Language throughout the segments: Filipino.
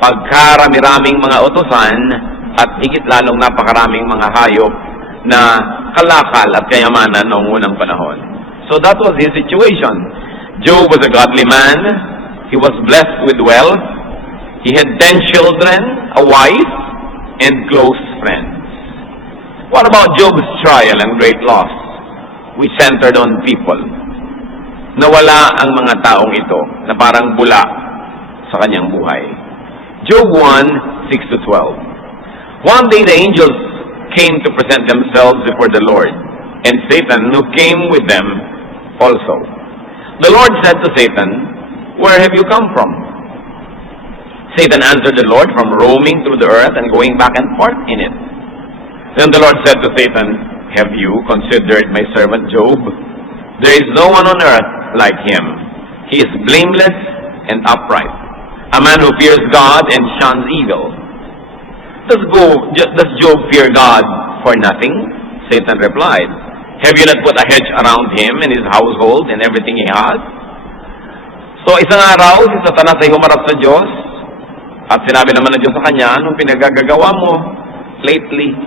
pagkarami-raming mga utusan, at higit lalong napakaraming mga hayop na kalakal at kayamanan noong unang panahon. So that was his situation. Job was a godly man. He was blessed with wealth. He had 10 children, a wife, and close friends. What about Job's trial and great loss, which centered on people? Nawala ang mga taong ito na parang bula sa kanyang buhay. Job 1:6-12. One day the angels came to present themselves before the Lord, and Satan, who came with them also. The Lord said to Satan, "Where have you come from?" Satan answered the Lord, "From roaming through the earth and going back and forth in it." Then the Lord said to Satan, "Have you considered my servant Job? There is no one on earth like him. He is blameless and upright, a man who fears God and shuns evil." Does Job fear God for nothing? Satan replied, "Have you not put a hedge around him and his household and everything he has?" So isang araw, si Satanas ay humarap sa Diyos at sinabi naman ng Diyos sa kanya, "Anong pinagagagawa mo lately?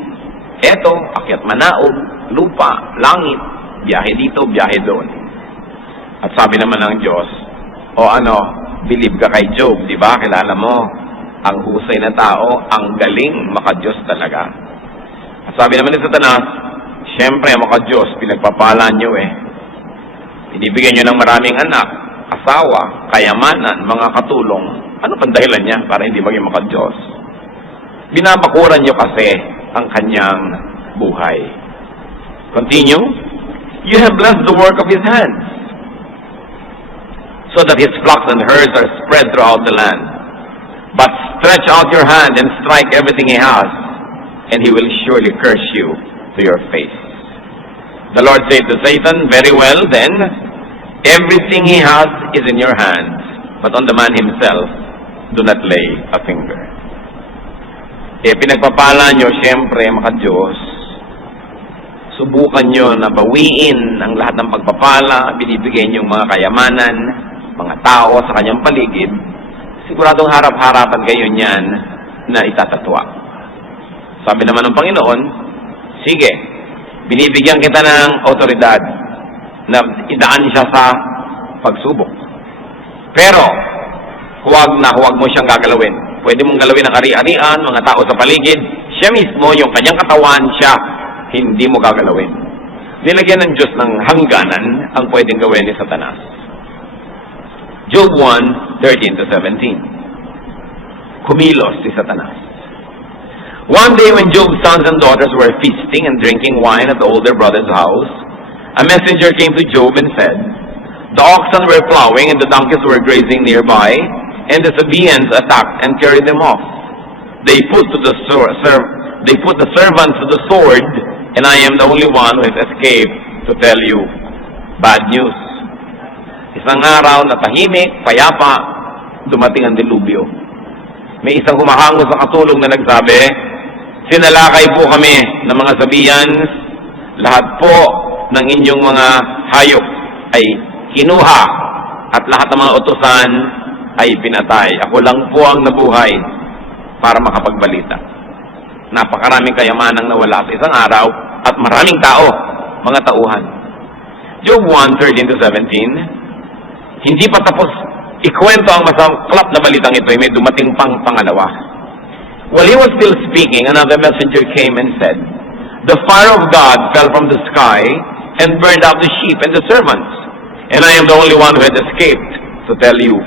Eto, akyat manaog, lupa, langit, biyahe dito, biyahe doon." At sabi naman ng Diyos, believe ka kay Job, di ba? Kilala mo, ang husay na tao, ang galing, maka-Diyos talaga. At sabi naman ni Satanas, "Siyempre, maka-Diyos, pinagpapalaan nyo eh. Binibigyan nyo ng maraming anak, asawa, kayamanan, mga katulong. Ano pang dahilan niya para hindi maging maka-Diyos? Binabakuran nyo kasi ang kanyang buhay." Continue. "You have blessed the work of his hands, so that his flocks and herds are spread throughout the land. But stretch out your hand and strike everything he has, and he will surely curse you to your face." The Lord said to Satan, "Very well then, everything he has is in your hands, but on the man himself, do not lay a finger." Pinagpapala nyo, siyempre, maka-Diyos. Subukan nyo na bawiin ang lahat ng pagpapala, binibigay nyo mga kayamanan, mga tao sa kanyang paligid. Siguradong harap-harapan kayo niyan na itatatwa. Sabi naman ng Panginoon, "Sige, binibigyan kita ng otoridad na idaan siya sa pagsubok. Pero, huwag mo siyang gagalawin. Pwede mong galawin ang ari-arian, mga tao sa paligid. Siya mismo, yung kanyang katawan, siya, hindi mo gagalawin." Nilagyan ng Diyos ng hangganan ang pwedeng gawin ni Satanas. Job 1:13-17. Kumilos si Satanas. One day when Job's sons and daughters were feasting and drinking wine at the older brother's house, a messenger came to Job and said, "The oxen were plowing and the donkeys were grazing nearby, and the Sabaeans attacked and carried them off. They put the servants to the sword, and I am the only one who has escaped to tell you bad news." Isang araw na tahimik, payapa, dumating ang dilubyo. May isang humahango sa katulong na nagsabi, "Sinalakay po kami ng mga Sabaeans. Lahat po ng inyong mga hayop ay kinuha at lahat ng mga utusan ay pinatay. Ako lang po ang nabuhay para makapagbalita." Napakaraming kayamanang nawala sa isang araw at maraming tao, mga tauhan. Job 1:13-17. Hindi pa tapos ikwento ang masaklap na balitang ito, may dumating pang pangalawa. While he was still speaking, another messenger came and said, "The fire of God fell from the sky and burned up the sheep and the servants, and I am the only one who had escaped to tell you."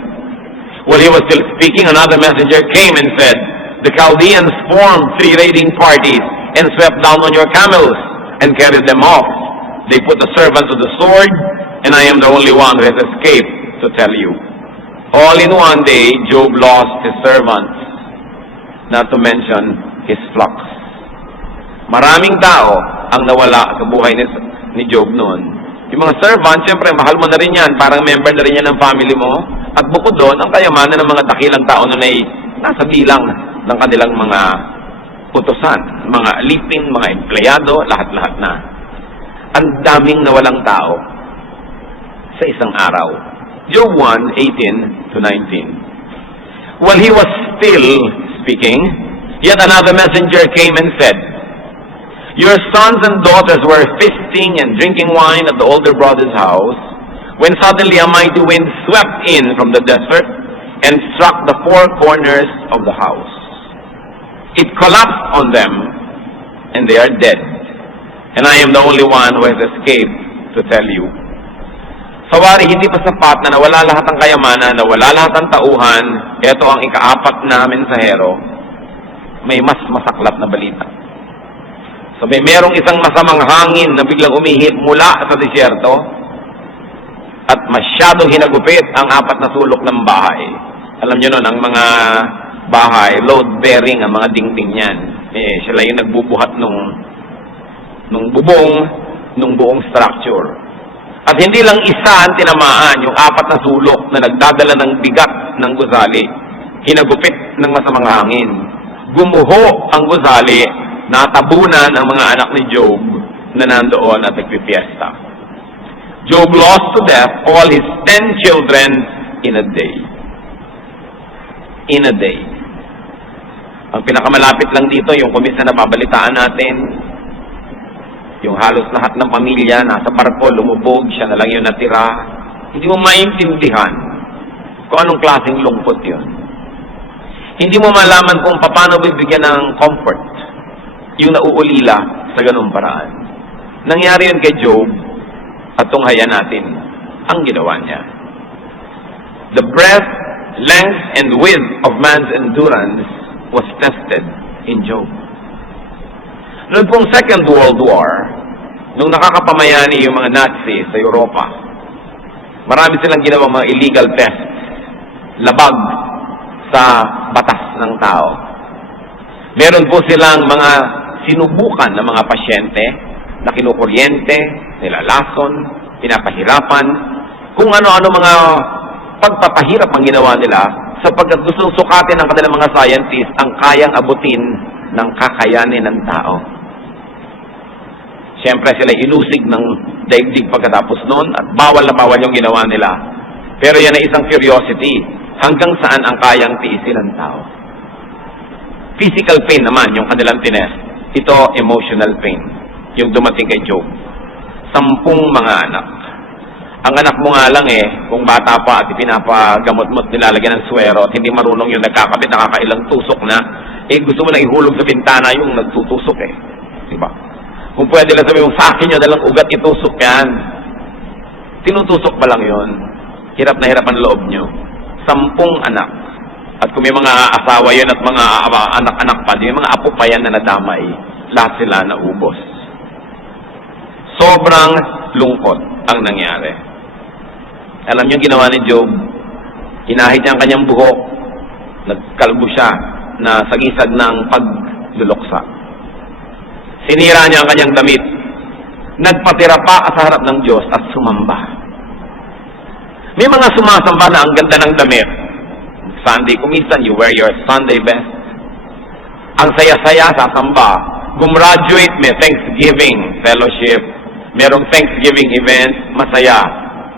While he was still speaking, another messenger came and said, "The Chaldeans formed 3 raiding parties and swept down on your camels and carried them off. They put the servants to the sword, and I am the only one who has escaped to tell you." All in one day, Job lost his servants, not to mention his flocks. Maraming tao ang nawala sa buhay ni Job noon. Yung mga servants, siyempre, mahal mo na rin yan, parang member na rin yan ng family mo. At bukod doon, ang kayamanan ng mga dakilang tao noon ay nasa bilang ng kanilang mga utosan, mga alipin, mga empleyado, lahat-lahat na. Ang daming nawalang tao sa isang araw. Job 1:18-19. While he was still speaking, yet another messenger came and said, "Your sons and daughters were feasting and drinking wine at the older brother's house, when suddenly a mighty wind swept in from the desert and struck the four corners of the house. It collapsed on them, and they are dead. And I am the only one who has escaped to tell you." Sawari, hindi pa sapat na nawala lahat ng kayamanan, nawala lahat ng tauhan, ito ang ikaapat na mensahero, may mas masaklap na balita. So merong isang masamang hangin na biglang umihip mula sa disyerto at masyadong hinagupit ang apat na sulok ng bahay. Alam nyo nun, ang mga bahay, load-bearing ang mga dingding niyan. Sila yung nagbubuhat nung bubong, nung buong structure. At hindi lang isa ang tinamaan, yung apat na sulok na nagdadala ng bigat ng gusali, hinagupit ng masamang hangin. Gumuho ang gusali, natabunan ang mga anak ni Job na nandoon at nagpipiesta. Job lost to death all his 10 children in a day. In a day. Ang pinakamalapit lang dito, yung kumisa na babalitaan natin, yung halos lahat ng pamilya nasa barko, lumubog, siya na lang yung natira. Hindi mo maintindihan kung anong klaseng lungkot yun. Hindi mo malaman kung paano bibigyan ng comfort yung nauulila sa ganung paraan. Nangyari yun kay Job at tunghayan natin ang ginawa niya. The breadth, length, and width of man's endurance was tested in Job. Noong pong Second World War, nung nakakapamayani yung mga Nazi sa Europa, marami silang ginawang mga illegal tests, labag sa batas ng tao. Meron po silang mga sinubukan ng mga pasyente na kinukuryente, nilalason, pinapahirapan, kung ano-ano mga pagpapahirap ang ginawa nila sapagkat gustong sukatin ng kanilang mga scientists ang kayang abutin ng kakayanin ng tao. Siyempre sila inusig ng daigdig pagkatapos noon at bawal na bawal yung ginawa nila. Pero yan ay isang curiosity. Hanggang saan ang kayang tiisin ng tao? Physical pain naman yung kanilang tinest. Ito, emotional pain. Yung dumating kay Job. 10 mga anak. Ang anak mo nga lang kung bata pa at ipinapagamot mo at nilalagyan ng swero at hindi marunong yung nagkakabit, nakakailang tusok na, gusto mo lang ihulog sa bintana yung nagtutusok Diba? Kung pwede lang sabihin mo, sa akin yun, dalang ugat itusok yan. Tinutusok pa lang yun. Hirap na hirap ang loob nyo. 10 anak. At kung may mga asawa yun at mga anak-anak pa, may mga apo pa yan na nadamay. Lahat sila naubos. Sobrang lungkot ang nangyari. Alam niyo ginawa ni Job? Hinahid niya ang kanyang buhok. Nagkalbo siya na sagisag ng pagluluksa. Sinira niya ang kanyang damit. Nagpatira pa sa harap ng Diyos at sumamba. May mga sumasamba na ang ganda ng damit. Sunday, kumisan, you wear your Sunday best. Ang saya-saya sa samba. Gumraduate, may Thanksgiving fellowship. Merong Thanksgiving event, masaya.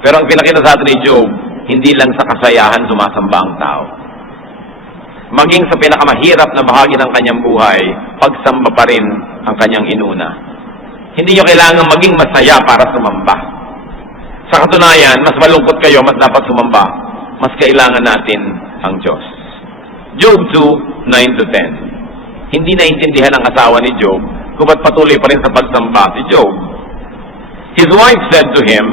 Pero ang pinakita sa atin ni Job, hindi lang sa kasayahan sumasamba ang tao. Maging sa pinakamahirap na bahagi ng kanyang buhay, pagsamba pa rin ang kanyang inuna. Hindi nyo kailangan maging masaya para sumamba. Sa katunayan, mas malungkot kayo, mas dapat sumamba. Mas kailangan natin ang Diyos. Job 2, 9-10. Hindi naintindihan ang asawa ni Job kung ba't patuloy pa rin sa pagsamba si Job. His wife said to him,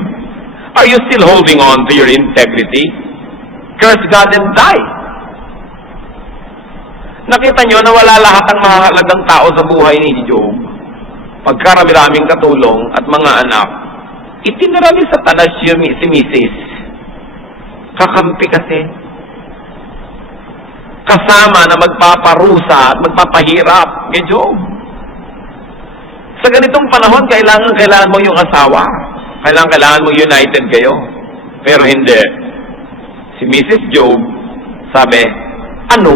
"Are you still holding on to your integrity? Curse God and die." Nakita nyo na wala lahat ang mahalagang tao sa buhay ni Job. Pagkarami-raming katulong at mga anak, itinira ni Satanas si Mrs. Kakampi kasi. Kasama na magpaparusa at magpapahirap kay Job. Sa ganitong panahon, kailangan mo yung asawa. Kailangan mo united kayo. Pero hindi. Si Mrs. Job, sabi, ano?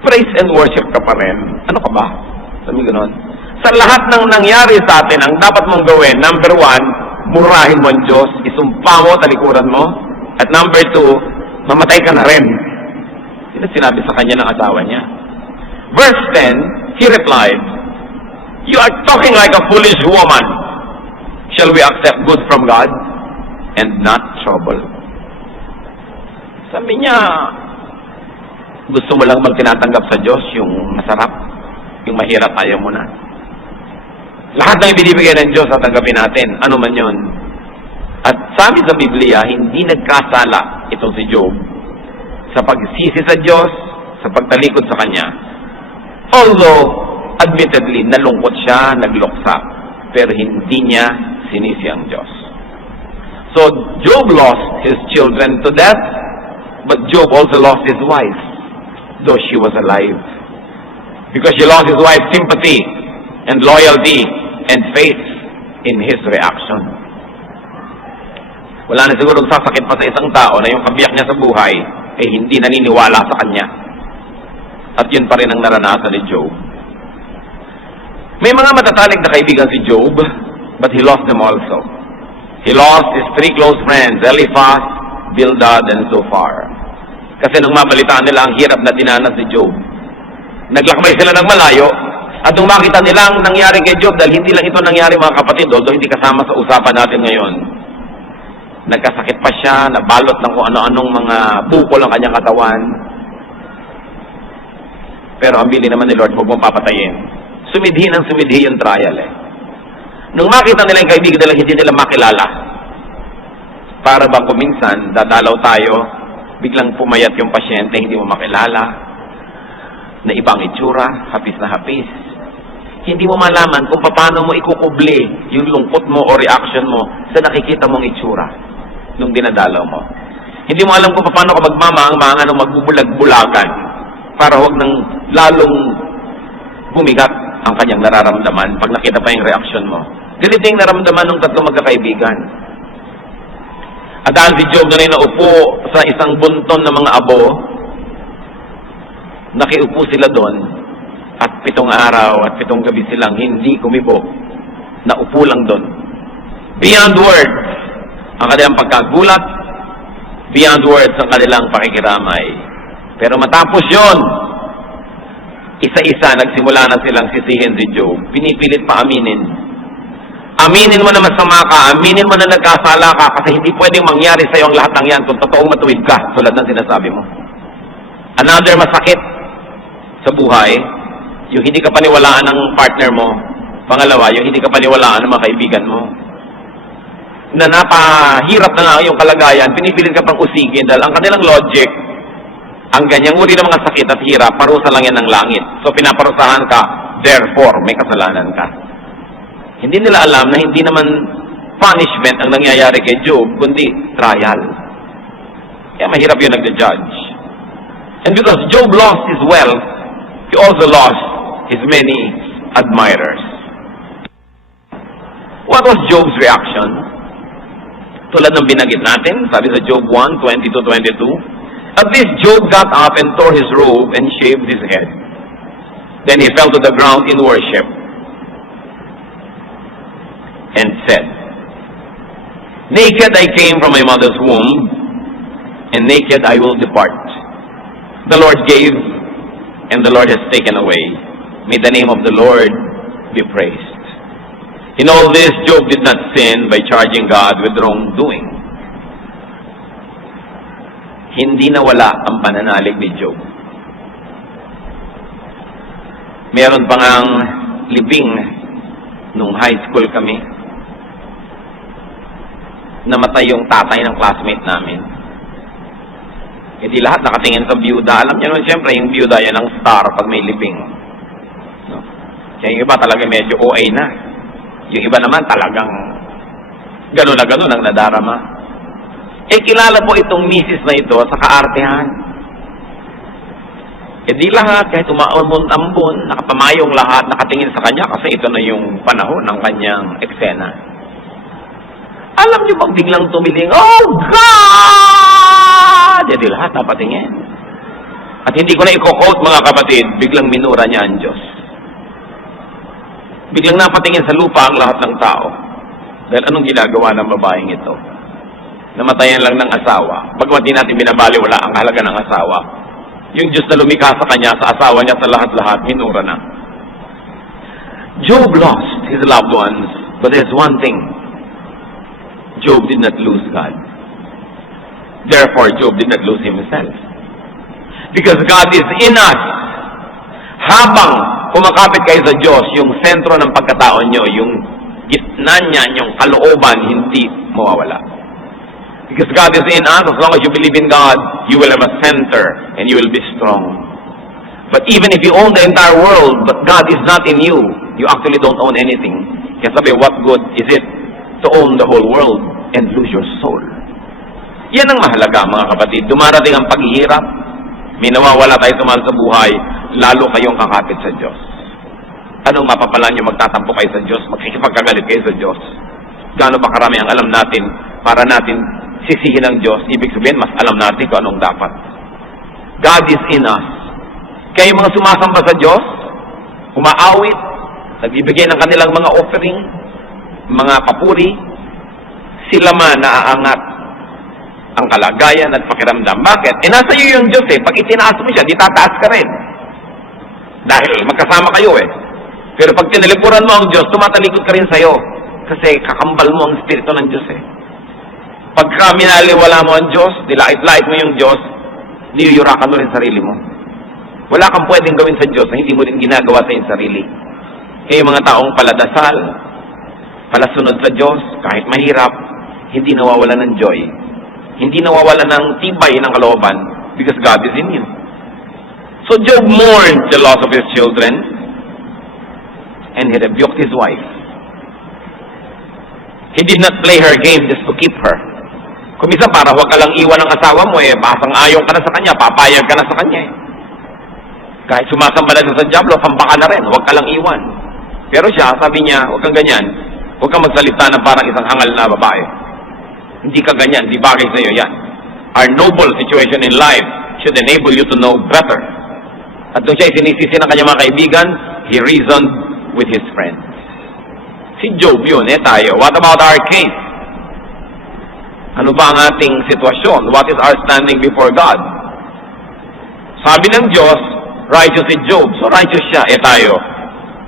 Praise and worship ka pa rin. Ano ka ba? Sabi gano'n. Sa lahat ng nangyari sa atin, ang dapat mong gawin, number 1, murahin mo ang Diyos, isumpa mo, talikuran mo. At number 2, mamatay ka na rin. Yun ang sinabi sa kanya ng asawa niya. Verse 10, he replied, "You are talking like a foolish woman. Shall we accept good from God and not trouble?" Sabi niya, gusto mo lang magtinatanggap sa Diyos yung masarap, yung mahirap ayaw mo na. Lahat ng ibinibigay ng Diyos tatanggapin natin, ano man yun. At sabi sa Biblia, hindi nagkasala itong si Job sa pagsisi sa Diyos, sa pagtalikod sa Kanya. Although, admittedly, nalungkot siya, nagluksa, pero hindi niya sinisi ang Diyos. So, Job lost his children to death, but Job also lost his wife, though she was alive. Because she lost his wife's sympathy and loyalty and faith in his reaction. Wala na siguro sasakit pa sa isang tao na yung kabiyak niya sa buhay ay hindi naniniwala sa kanya. At yun pa rin ang naranasan ni Job. May mga matatalig na kaibigan si Job, but he lost them also. He lost his three close friends, Eliphaz, Bildad, and Zophar. Kasi nung mabalitaan nila ang hirap na dinanas ni Job, naglakbay sila ng malayo, at nung makita nila ang nangyari kay Job, dahil hindi lang ito nangyari mga kapatid, although hindi kasama sa usapan natin ngayon, nagkasakit pa siya, nabalot ng kung ano-anong mga bukol ang kanyang katawan. Pero ang bili naman ni Lord, huwag mong papatayin. Sumidhi ng sumidhi yung trial eh. Nung makita nila yung kaibigan nila, hindi nila makilala. Para bang kuminsan, dadalaw tayo, biglang pumayat yung pasyente, hindi mo makilala, na ibang itsura, hapis na hapis. Hindi mo malaman kung paano mo ikukubli yung lungkot mo o reaction mo sa nakikita mong itsura nung dinadalaw mo. Hindi mo alam kung paano ka magmamaang-maangan o magbubulag-bulagan para huwag nang lalong bumigat ang kanyang nararamdaman pag nakita pa yung reaction mo. Ganito yung naramdaman ng tatlong magkakaibigan. At dahil si Job na rin naupo sa isang bunton ng mga abo, nakiupo sila doon at 7 araw at 7 gabi silang hindi kumibo. Naupo lang doon. Beyond words, ang kanilang pagkagulat, beyond words ang kanilang pakikiramay. Pero matapos yon, isa-isa nagsimula na silang sisihin si Job. Pinipilit pa aminin. Aminin mo na masama ka, aminin mo na nagkasala ka, kasi hindi pwedeng mangyari sa iyo ang lahat ng yan kung totoong matuwid ka, tulad ng sinasabi mo. Another masakit sa buhay, yung hindi ka paniwalaan ng partner mo. Pangalawa, yung hindi ka paniwalaan ng mga kaibigan mo. Na napahirap na nga yung kalagayan, pinipilit ka pang usigin dahil ang kanilang logic, ang ganyang uri ng mga sakit at hirap, parusa lang yan ng langit. So pinaparusahan ka, therefore may kasalanan ka. Hindi nila alam na hindi naman punishment ang nangyayari kay Job, kundi trial. Kaya mahirap yun nagja-judge. And because Job lost his wealth, he also lost his many admirers. What was Job's reaction? Tulad ng binanggit natin, sabi sa Job 1, 20-22, at this Job got up and tore his robe and shaved his head. Then he fell to the ground in worship and said, "Naked I came from my mother's womb, and naked I will depart. The Lord gave, and the Lord has taken away. May the name of the Lord be praised." In all this, Job did not sin by charging God with wrongdoing. Hindi nawala ang pananalig ni Job. Meron pa ngang libing nung high school kami. Namatay yung tatay ng classmate namin. Hindi lahat nakatingin sa byuda. Alam niyo naman, siyempre, yung byuda yan ang star pag may libing. No? Kaya yung iba talaga medyo OA na. Yung iba naman talagang gano'n na gano'n ang nadarama. Eh, kilala po itong misis na ito sa kaartehan. Eh, di lahat, kahit umaambon, nakapamayong lahat, nakatingin sa kanya kasi ito na yung panahon ng kanyang eksena. Alam niyo bang biglang tumiling, "Oh God!" Di lahat napatingin. At hindi ko na i-quote mga kapatid, biglang minura niya ang Diyos. Biglang napatingin sa lupa ang lahat ng tao. Dahil anong ginagawa ng babaeng ito? Namatayan lang ng asawa. Bagmat di natin binabaliwala ang halaga ng asawa. Yung Diyos na lumikha sa kanya, sa asawa niya, sa lahat-lahat, minura na. Job lost his loved ones, but there's one thing. Job did not lose God. Therefore, Job did not lose himself. Because God is in us. Habang kumakapit kayo sa Diyos, yung sentro ng pagkatao nyo, yung gitna niya, yung kalooban, hindi mawawala. Because God is in us, as long as you believe in God, you will have a center and you will be strong. But even if you own the entire world, but God is not in you, you actually don't own anything. Kaya sabi, what good is it to own the whole world and lose your soul? Yan ang mahalaga, mga kapatid. Dumarating ang paghihirap, may nawawala tayo sa mahal sa buhay, lalo kayong kakapit sa Diyos. Anong mapapala niyo? Magtatampo kayo sa Diyos, magkikipagkagalit kayo sa Diyos. Gaano ba karami ang alam natin para natin sisihin ang Diyos? Ibig sabihin, mas alam natin kung anong dapat. God is in us. Kaya yung mga sumasamba sa Diyos, umaawit, nagbibigay ng kanilang mga offering, mga papuri, sila man naaangat ang kalagayan at pakiramdam. Bakit? Nasa iyo yung Diyos eh. Pag itinaas mo siya, di tataas ka rin. Dahil magkasama kayo eh. Pero pag tinalipuran mo ang Diyos, tumatalikod ka rin sa'yo. Kasi kakambal mo ang Espiritu ng Diyos eh. Pagka minaliwala mo ang Diyos, nilait-lait mo yung Diyos, niyuyurakan mo rin sarili mo. Wala kang pwedeng gawin sa Diyos na hindi mo rin ginagawa sa iyong sarili. Kaya yung mga taong paladasal, palasunod sa Diyos, kahit mahirap, hindi nawawala ng joy. Hindi nawawala ng tibay ng kalooban because God is in you. So Job mourned the loss of his children and he rebuked his wife. He did not play her game just to keep her. Kung minsan para huwag ka lang iwan ng asawa mo eh, basang ayaw ka na sa kanya, papayag ka na sa kanya eh. Kahit sumasamba na sa Diablo, pambaka na rin, huwag ka lang iwan. Pero siya, sabi niya, huwag kang ganyan, huwag kang magsalita na parang isang hangal na babae. Hindi ka ganyan, di bagay sa'yo yan. Our noble situation in life should enable you to know better. At doon siya isinisisi ng kanyang mga kaibigan, he reasoned with his friends. Si Job yun, tayo. What about our case? Ano ba ang ating sitwasyon? What is our standing before God? Sabi ng Diyos, righteous si Job. So righteous siya, tayo.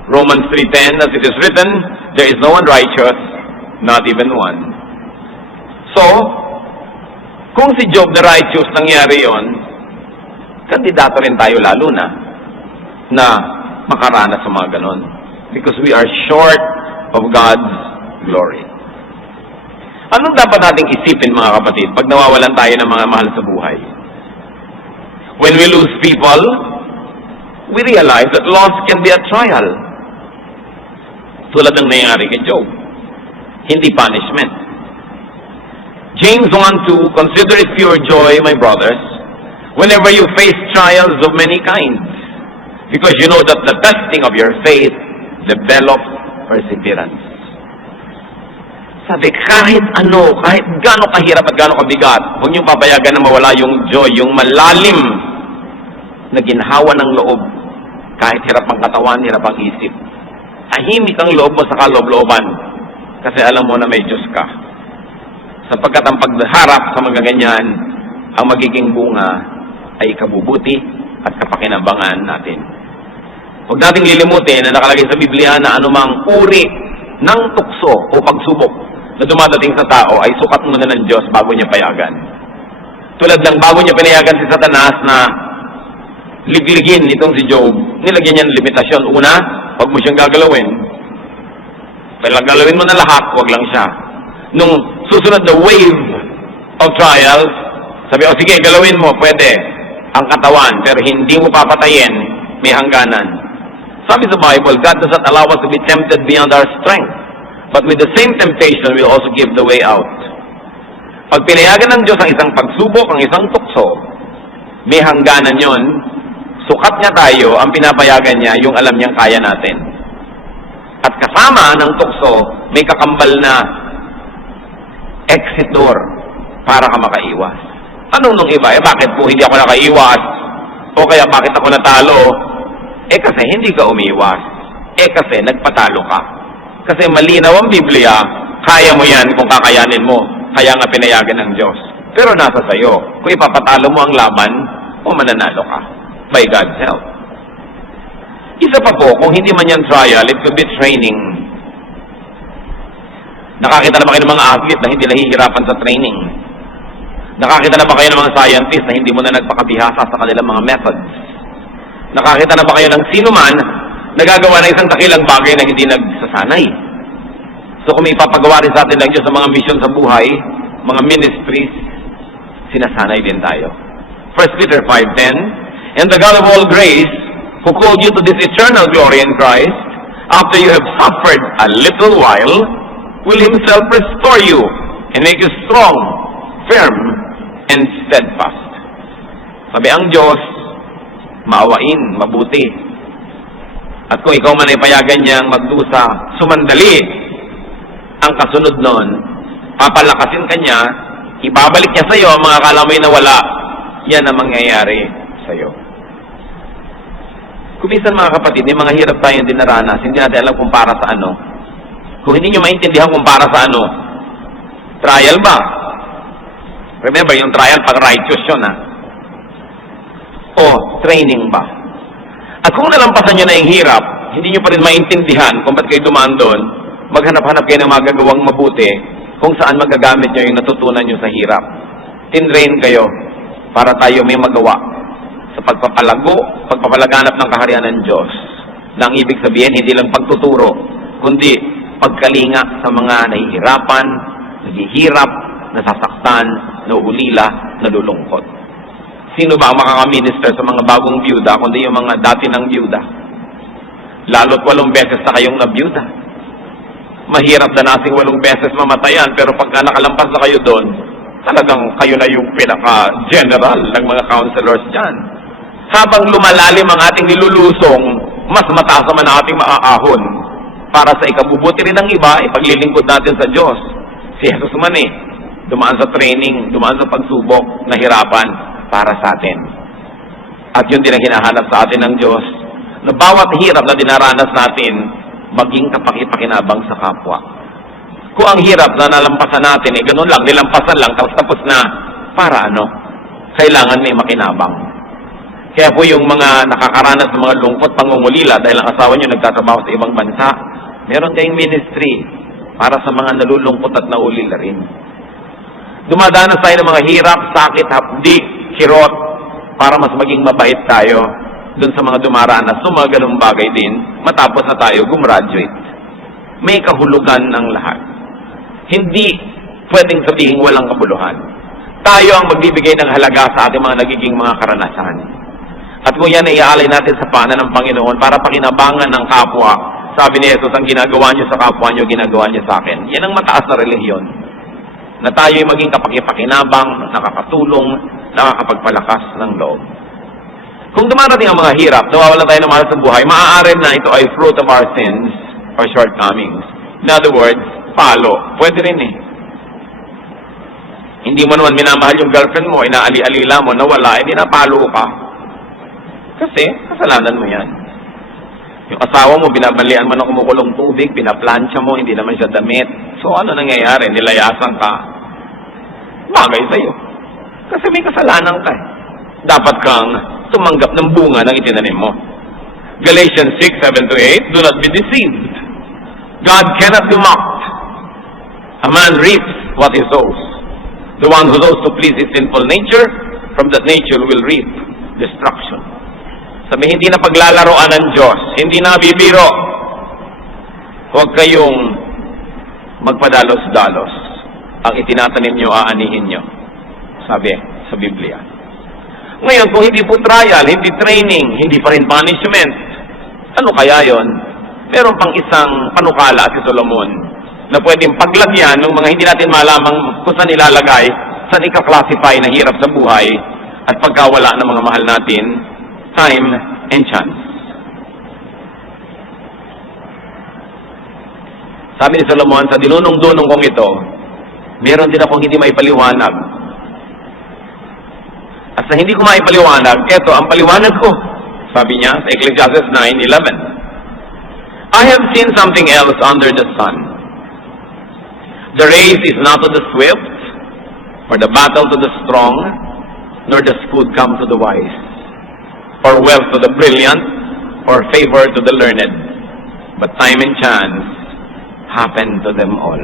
Romans 3:10, as it is written, there is no one righteous, not even one. So, kung si Job na righteous nangyari yon, kandidato rin tayo lalo na makaranas sa mga ganon. Because we are short of God's glory. Anong dapat nating isipin, mga kapatid, pag nawawalan tayo ng mga mahal sa buhay? When we lose people, we realize that loss can be a trial. Tulad ng nangyari kay Job. Hindi punishment. James 1:2, consider it pure joy, my brothers, whenever you face trials of many kinds, because you know that the testing of your faith develops perseverance. Sabi, kahit gaano kahirap at gaano kabigat, huwag niyong papayagan na mawala yung joy, yung malalim na ginhawa ng loob. Kahit hirap ang katawan, hirap ang isip. Tahimik ang loob mo sa kaloob-looban. Kasi alam mo na may Diyos ka. Sapagkat ang pagharap sa mga ganyan, ang magiging bunga ay kabubuti at kapakinabangan natin. Huwag nating lilimutin na nakalagay sa Biblia na anumang uri ng tukso o pagsubok na dumadating sa tao ay sukat muna ng Diyos bago niya payagan. Tulad ng bago niya pinayagan si Satanas na ligligin itong si Job, nilagyan niya ng limitasyon. Una, huwag mo siyang gagalawin. Pero galawin mo na lahat, huwag lang siya. Nung susunod na wave of trials, sabi, sige, galawin mo, pwede, ang katawan, pero hindi mo papatayin, may hangganan. Sabi sa Bible, God does not allow us to be tempted beyond our strength. But with the same temptation, will also give the way out. Pag pinayagan ng Diyos ang isang pagsubok, ang isang tukso, may hangganan yon. Sukat niya tayo, ang pinapayagan niya, yung alam niyang kaya natin. At kasama ng tukso, may kakambal na exit door para ka makaiwas. Anong nung iba? Bakit po hindi ako nakaiwas? O kaya bakit ako natalo? Kasi hindi ka umiwas. Kasi nagpatalo ka. Kasi malinaw ang Biblia, kaya mo yan kung kakayanin mo. Kaya nga pinayagan ng Diyos. Pero nasa sayo, kung ipapatalo mo ang laban, o mananalo ka. by God's help. Isa pa po, kung hindi man yan trial, it could be training. Nakakita na ba kayo ng mga athlete na hindi nahihirapan sa training? Nakakita na ba kayo ng mga scientist na hindi mo na nagpakabihasa sa kanilang mga methods? Nakakita na ba kayo ng sino man nagagawa ng isang dakilang bagay na hindi nagsasanay? So kung may ipapagawa rin sa atin ng Diyos sa mga misyon sa buhay, mga ministries, sinasanay din tayo. 1 Peter 5:10, "And the God of all grace, who called you to this eternal glory in Christ, after you have suffered a little while, will Himself restore you and make you strong, firm, and steadfast." Sabi ang Diyos, maawain, mabuti. At kung ikaw man ay payagan niyang magdusa, sumandali, ang kasunod nun, papalakasin ka niya, ibabalik niya sa iyo ang mga akala mo'y nawala. Yan ang mangyayari sa iyo. Kung minsan mga kapatid, may mga hirap tayong dinaranas, hindi natin alam kung para sa ano. Kung hindi nyo maintindihan kung para sa ano, trial ba? Remember, yung trial pag righteous yun, ha? O training ba? At kung nalampasan nyo na yung hirap, hindi nyo pa rin maintindihan kung ba't kayo dumaan doon, maghanap-hanap kayo ng magagawang mabuti kung saan magagamit nyo yung natutunan nyo sa hirap. Tinrain kayo para tayo may magawa sa pagpapalago, pagpapalaganap ng kaharian ng Diyos. Nang ibig sabihin, hindi lang pagtuturo, kundi pagkalinga sa mga nahihirapan, naghihirap, nasasaktan, nauulila, nalulungkot. Sino ba ang makakaminister sa mga bagong byuda, kundi yung mga dati ng byuda? Lalo't 8 beses na kayong nabiyuda. Mahirap na nasing 8 beses mamatayan, pero pagka nakalampas na kayo doon, talagang kayo na yung pinaka-general ng mga counselors dyan. Habang lumalalim ang ating nilulusong, mas mataas naman ang ating maaahon. Para sa ikabubuti rin ng iba, ipaglilingkod natin sa Diyos. Si Jesus man dumaan sa training, dumaan sa pagsubok, nahirapan para sa atin. At yun din ang hinahanap sa atin ng Diyos, na bawat hirap na dinaranas natin, maging kapakipakinabang sa kapwa. Kung ang hirap na nalampasan natin, ganun lang, nilampasan lang, tapos na, para ano? Kailangan may makinabang. Kaya po yung mga nakakaranas ng mga lungkot, pangungulila, dahil ang asawa nyo nagtatrabaho sa ibang bansa, meron kayong ministry para sa mga nalulungkot at naulila rin. Dumadanas tayo ng mga hirap, sakit, hapdi, kirot, para mas maging mabait tayo dun sa mga dumaranas, so mga ganung bagay din, matapos na tayo gumraduate. May kahulugan ng lahat. Hindi pwedeng sabihin walang kabuluhan. Tayo ang magbibigay ng halaga sa ating mga nagiging mga karanasan. At kung yan ay iaalay natin sa paanan ng Panginoon para pakinabangan ng kapwa, sabi ni Jesus, ang ginagawa niyo sa kapwa niyo, ginagawa niyo sa akin. Yan ang mataas na relihiyon. Na tayo ay maging kapakipakinabang, nakakatulong, nakakapagpalakas ng loob. Kung dumarating ang mga hirap, nawawala tayo ng mahal sa buhay, maaari na ito ay fruit of our sins or shortcomings. In other words, palo. Pwede rin Hindi mo naman minamahal yung girlfriend mo, inaali-alila mo, nawala, hindi na palo ka. Kasi, kasalanan mo yan. Yung asawa mo, binabalian mo ng kumukulong tubig, pinaplansya mo, hindi naman siya damit. So, ano nangyayari? Nilayasan ka. Bagay sa'yo. Kasi may kasalanan ka. Dapat kang tumanggap ng bunga ng itinanim mo. Galatians 6:7-8, do not be deceived. God cannot be mocked. A man reaps what he sows. The one who sows to please his sinful nature, from that nature will reap destruction. Sabi, hindi na paglalaroan ng Diyos, hindi na bibiro. Huwag kayong magpadalos-dalos. Ang itinatanim nyo, aanihin nyo. Sabi sa Biblia. Ngayon, kung hindi po trial, hindi training, hindi pa rin punishment, ano kaya yon? Meron pang isang panukala si Solomon na pwedeng paglagyan ng mga hindi natin malamang kung saan ilalagay, saan ika-classify na hirap sa buhay at pagkawala ng mga mahal natin, time and chance. Sabi ni Solomon, sa dinunong-dunong kong ito, meron din akong hindi maipaliwanag. At sa hindi ko maipaliwanag, eto ang paliwanag ko. Sabi niya sa Ecclesiastes 9:11. I have seen something else under the sun. The race is not to the swift, or the battle to the strong, nor the good come to the wise. or wealth to the brilliant, or favor to the learned. But time and chance happen to them all.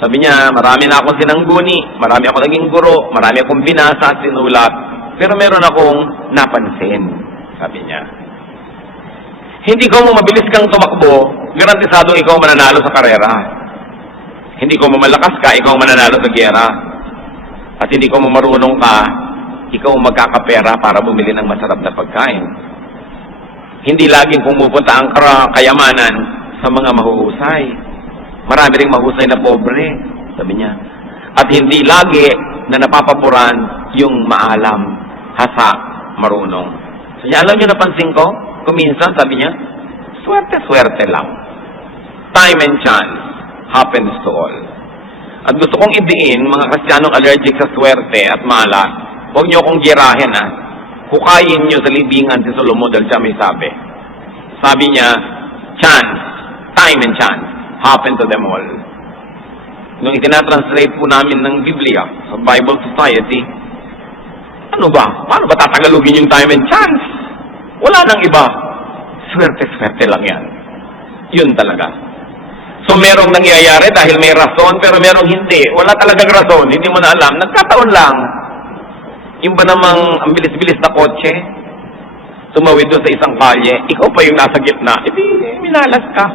Sabi niya, marami na akong sinangguni, marami akong naging guro, marami akong binasa at sinulat, pero meron akong napansin, sabi niya. Hindi ko mo mabilis kang tumakbo, garantisado ikaw mananalo sa karera. Hindi ko mo malakas ka, ikaw mananalo sa giyera. At hindi ko mo marunong ka, ikaw magkakapera para bumili ng masarap na pagkain. Hindi laging pumupunta ang kayamanan sa mga mahuhusay. Marami ring mahusay na pobre, sabi niya. At hindi lagi na napapaboran yung maalam, hasa, marunong. So, alam niyo, napansin ko, kuminsan, sabi niya, swerte-swerte lang. Time and chance happens to all. At gusto kong idiin, mga Kristiyanong allergic sa swerte at malas, huwag niyo akong girahin, ha. Hukayin niyo sa libingan si Solomon dahil siya may sabi. Sabi niya, chance, time and chance happen to them all. Nung itinatranslate po namin ng Biblia sa Bible Society, ano ba? Paano ba tatagalogin yung time and chance? Wala nang iba. Swerte-swerte lang yan. Yun talaga. So merong nangyayari dahil may rason, pero merong hindi. Wala talagang rason, hindi mo na alam. Nagkataon lang. Yung ba namang ang bilis-bilis na kotse, tumawid doon sa isang kalye, ikaw pa yung nasa gitna, edi minalas ka.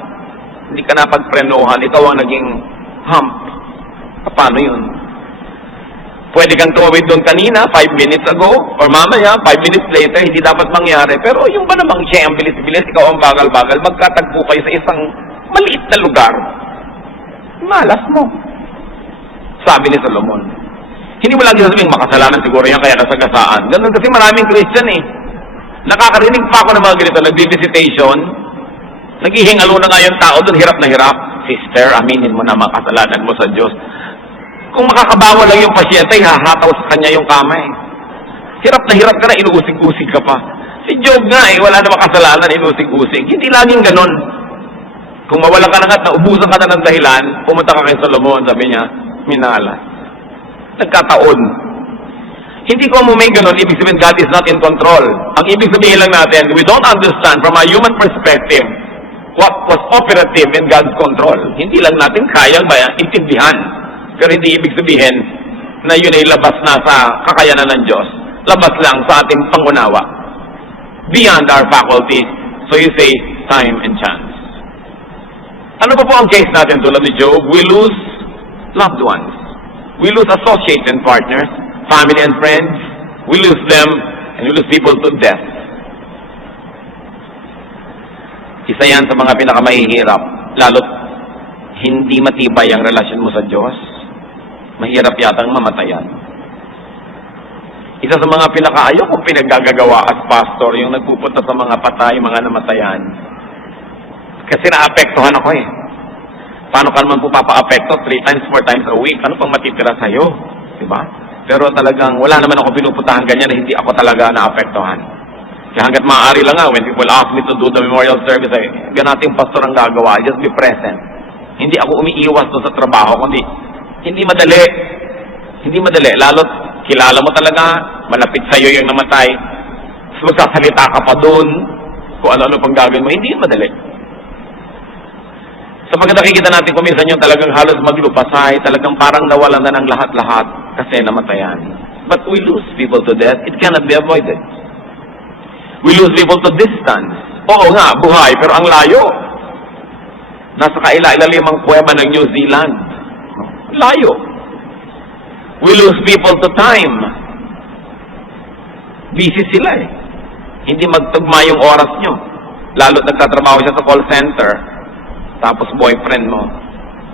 Hindi ka napagprenohan, ikaw ang naging hump. Paano yun? Pwede kang tumawid doon kanina, 5 minutes ago, or mamaya, 5 minutes later, hindi dapat mangyari. Pero yung ba namang siya ang bilis-bilis, ikaw ang bagal-bagal, magkatagpo kayo sa isang maliit na lugar. Malas mo. Sabi ni Solomon. Hindi mo lagi sasabihin, makasalanan siguro yan kaya nasagasaan. Ganun kasi maraming Christian eh. Nakakarinig pa ako ng mga ganito, nag-visitation, naghihingalo na nga yung tao doon, hirap na hirap. Sister, aminin mo na makasalanan mo sa Diyos. Kung makakabawa lang yung pasyente, hahataw sa kanya yung kamay. Hirap na hirap ka na, inuusig-usig ka pa. Si Job nga eh, wala na makasalanan, inuusig-usig. Hindi laging ganon. Kung mawala ka na nga, naubusan ka na ng dahilan, pumunta ka kay Solomon, sabi niya, minala. Nagkataon. Hindi ko mo may ganon, ibig sabihin God is not in control. Ang ibig sabihin lang natin, we don't understand from a human perspective what was operative in God's control. Hindi lang natin kayang intindihan. Pero hindi ibig sabihin na yun ay labas na sa kakayanan ng Diyos. Labas lang sa ating pangunawa. Beyond our faculties. So you say, time and chance. Ano pa po ang case natin tulad ni Job? We lose loved ones. We lose associates and partners, family and friends. We lose them, and we lose people to death. Isa yan sa mga pinakamahihirap. Lalo't hindi matibay ang relasyon mo sa Diyos. Mahirap yatang mamatayan. Isa sa mga pinakaayaw kong pinaggagawa as pastor, yung nagpupunta sa mga patay, mga namatayan. Kasi naapektuhan ako eh. Paano ka naman po papa-apekto? 3 times, 4 times a week. Ano pang matitira sa'yo? Diba? Pero talagang wala naman ako pinupuntahan ganyan na hindi ako talaga naapektuhan. Kaya hanggat maaari lang nga, when people ask me to do the memorial service, ganating pastor ang gagawa, just be present. Hindi ako umiiwas doon sa trabaho, kundi hindi madali. Hindi madali. Lalo't kilala mo talaga, malapit sa'yo yung namatay. So magsasalita ka pa doon, kung ano-ano pang gagawin mo, hindi madali. So pag nakikita natin kuminsan yung talagang halos maglupasay, talagang parang nawalan na ng lahat-lahat kasi namatayan. But we lose people to death. It cannot be avoided. We lose people to distance. Oo nga, buhay, pero ang layo. Nasa kaila-ilalimang kuweba ng New Zealand. Layo. We lose people to time. Busy sila eh. Hindi magtugma yung oras nyo. Lalo't nagtatrabaho siya sa call center, tapos boyfriend mo.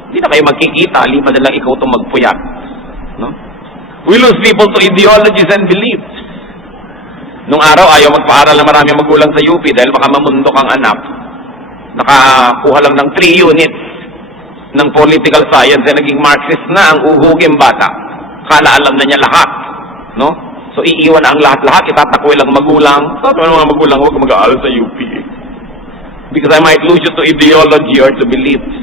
Hindi na kayo magkikita, lima na lang ikaw itong magpuyat. No? We lose people to ideologies and beliefs. Nung araw, ayaw magpaaral na marami magulang sa UP dahil baka mamundok ang anak. Nakakuha lang ng 3 units ng political science ay naging Marxist na ang uhuging bata. Kala alam na niya lahat. No? So iiwan ang lahat-lahat, itatakwil ang magulang. Sabi ng mga magulang, huwag mag-aaral sa UP. Because I might lose you to ideology or to beliefs.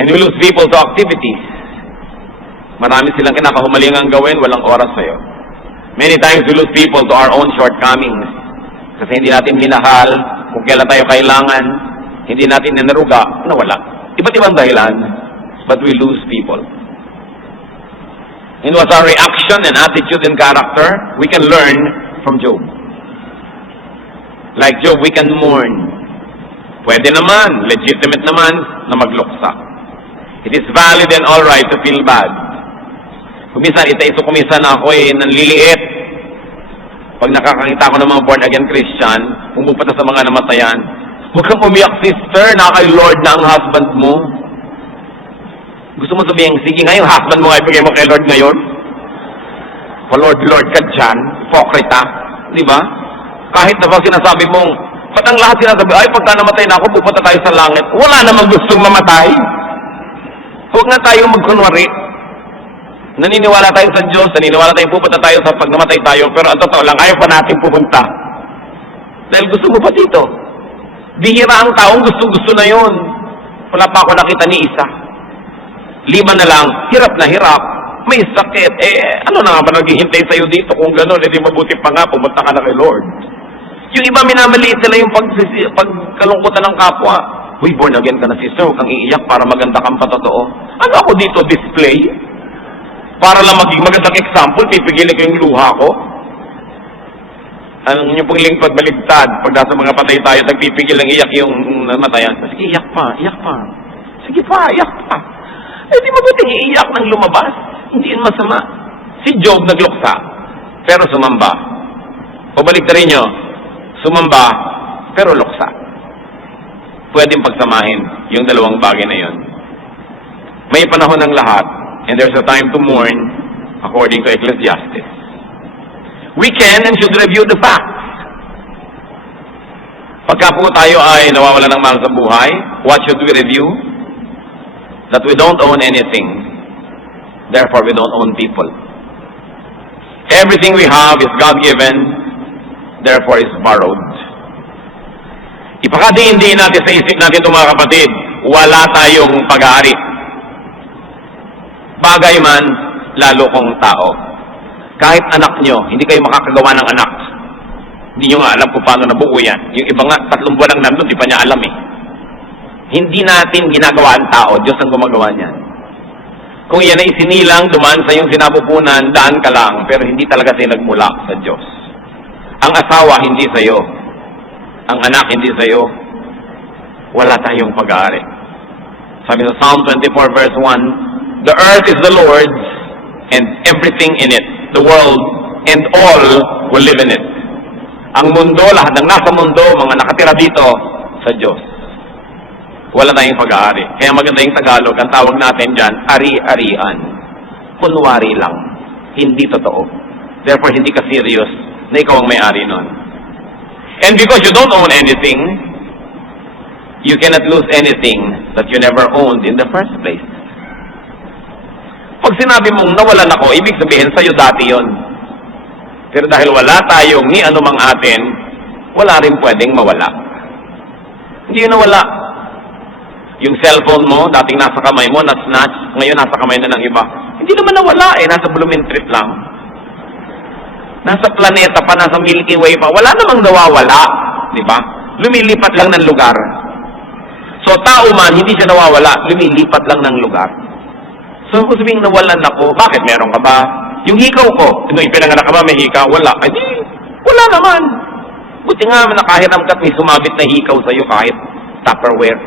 And we lose people to activities. Marami silang kinakahumalingang gawin, walang oras sa'yo. Many times we lose people to our own shortcomings. Kasi hindi natin minahal, kung kailan tayo kailangan, hindi natin nanaruga, nawala. Iba't ibang dahilan, but we lose people. And what's our reaction and attitude and character? We can learn from Job. Like Job, we can mourn. Pwede naman, legitimate naman, na magluksa. It is valid and alright to feel bad. Kuminsan, kuminsan ako nanliliit. Pag nakakakita ko ng mga born-again Christian, pumupunta sa mga namatayan, huwag kang umiyak, sister, nakaka-Lord na ang husband mo. Gusto mo sabihin, sige nga yung husband mo nga ibigay mo kay Lord ngayon? Lord ka dyan, hipokrita. Di ba? Kahit na ba sinasabi mong, ba't ang lahat sinasabi, ay pagka namatay na ako, pupunta tayo sa langit. Wala namang gustong mamatay. Huwag na tayo magkunwari. Naniniwala tayo sa Diyos, naniniwala tayo pupunta tayo sa pag namatay tayo, pero ang totoo lang, ayaw pa natin pupunta. Dahil gusto mo pa dito. Bihira ang taong gusto na yun. Wala pa ako nakita ni isa. 5 na lang, hirap na hirap. May sakit. Ano na nga ba naghihintay sa'yo dito? Kung gano'n, hindi mabuti pa nga, pumunta ka na kay Lord. Yung iba minamaliit nila yung pagkalungkutan ng kapwa. Uy, born again ka na sister, huwag kang iiyak para maganda kang patotoo. Ano ako dito, display? Para lang maging magandang example, pipigilin ko yung luha ko. Ang yung pagling pagbaligtad, pag nasa mga patay tayo, nagpipigil ng iyak yung namatayan. Sige, iyak pa, iyak pa. Sige pa, iyak pa. Di mabuting iiyak nang lumabas. Hindi yun masama. Si Job nagluksa, pero sumamba. Pabalik na rin nyo, sumamba, pero luksa. Pwedeng pagsamahin yung dalawang bagay na yun. May panahon ng lahat, and there's a time to mourn according to Ecclesiastes. We can and should review the facts. Pagka po tayo ay nawawala ng mahal sa buhay, what should we review? That we don't own anything. Therefore, we don't own people. Everything we have is God-given, therefore is borrowed. Ipakadiin-diin natin sa isip natin ito mga kapatid, wala tayong pag-aari. Bagay man, lalo kong tao. Kahit anak nyo, hindi kayo makakagawa ng anak. Hindi nyo nga alam kung paano nabuo yan. Yung iba nga, 3 buwan lang nandun, di pa niya alam eh. Hindi natin ginagawa ang tao, Diyos ang gumagawa niyan. Kung yan ay sinilang, dumaan sa iyong sinapupunan, daan ka lang, pero hindi talaga sa'yo nagmula sa Diyos. Ang asawa, hindi sa'yo. Ang anak, hindi sa'yo. Wala tayong pag-aari. Sabi sa Psalm 24 verse 1, the earth is the Lord's, and everything in it, the world, and all will live in it. Ang mundo, lahat ng nasa mundo, mga nakatira dito, sa Diyos. Wala tayong pag-aari. Kaya maganda yung Tagalog, ang tawag natin dyan, ari-arian. Kunwari lang. Hindi totoo. Therefore, hindi ka serious na ikaw ang may-ari nun. And because you don't own anything, you cannot lose anything that you never owned in the first place. Pag sinabi mong nawalan ako, ibig sabihin sa'yo dati yon. Pero dahil wala tayong ni anumang atin, wala rin pwedeng mawala. Hindi yun nawala. Yung cellphone mo, dating nasa kamay mo, na-snatch, ngayon nasa kamay na ng iba. Hindi naman nawala nasa Blumentritt lang. Nasa planeta pa, nasa Milky Way pa, wala namang nawawala. Di ba? Lumilipat lang ng lugar. So, tao man, hindi siya nawawala, lumilipat lang ng lugar. So, kung sabihin nawalan ako, bakit meron ka ba? Yung hikaw ko, nung ipinanganak ka ba, may hikaw? Wala. Ay, di, wala naman. Buti nga, nakahiram ka't may sumabit na hikaw sa'yo kahit Tupperware.